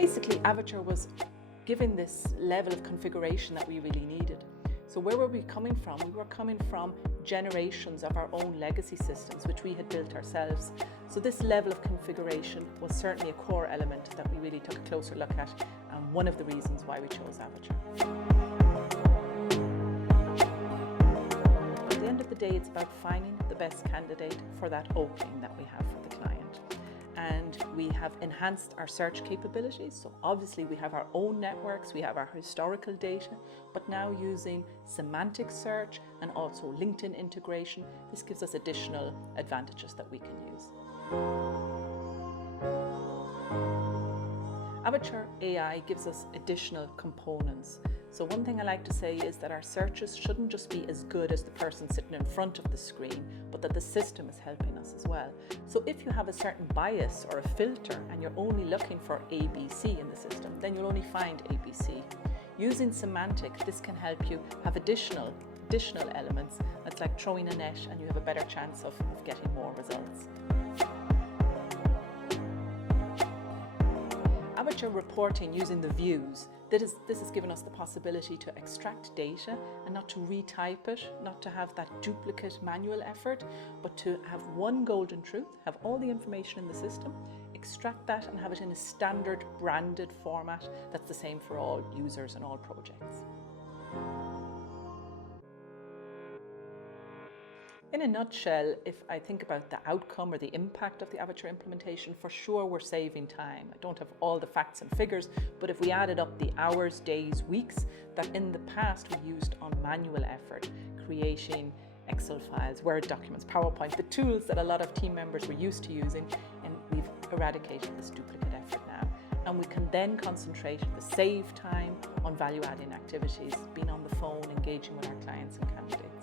Basically, Avature was given this level of configuration that we really needed. So where were we coming from? We were coming from generations of our own legacy systems, which we had built ourselves. So this level of configuration was certainly a core element that we really took a closer look at, and one of the reasons why we chose Avature. At the end of the day, it's about finding the best candidate for that opening that we have for the client. And we have enhanced our search capabilities. So obviously we have our own networks, we have our historical data, but now using semantic search and also LinkedIn integration, this gives us additional advantages that we can use. Avature AI gives us additional components. So one thing I like to say is that our searches shouldn't just be as good as the person sitting in front of the screen, but that the system is helping us as well. So if you have a certain bias or a filter and you're only looking for ABC in the system, then you'll only find ABC. Using semantic, this can help you have additional elements. It's like throwing a net and you have a better chance of getting more results. Avature reporting using the views, this has given us the possibility to extract data and not to retype it, not to have that duplicate manual effort, but to have one golden truth, have all the information in the system, extract that and have it in a standard branded format that's the same for all users and all projects. In a nutshell, if I think about the outcome or the impact of the Avature implementation, for sure we're saving time. I don't have all the facts and figures, but if we added up the hours, days, weeks that in the past we used on manual effort, creating Excel files, Word documents, PowerPoint, the tools that a lot of team members were used to using, and we've eradicated this duplicate effort now. And we can then concentrate the save time on value-adding activities, being on the phone, engaging with our clients and candidates.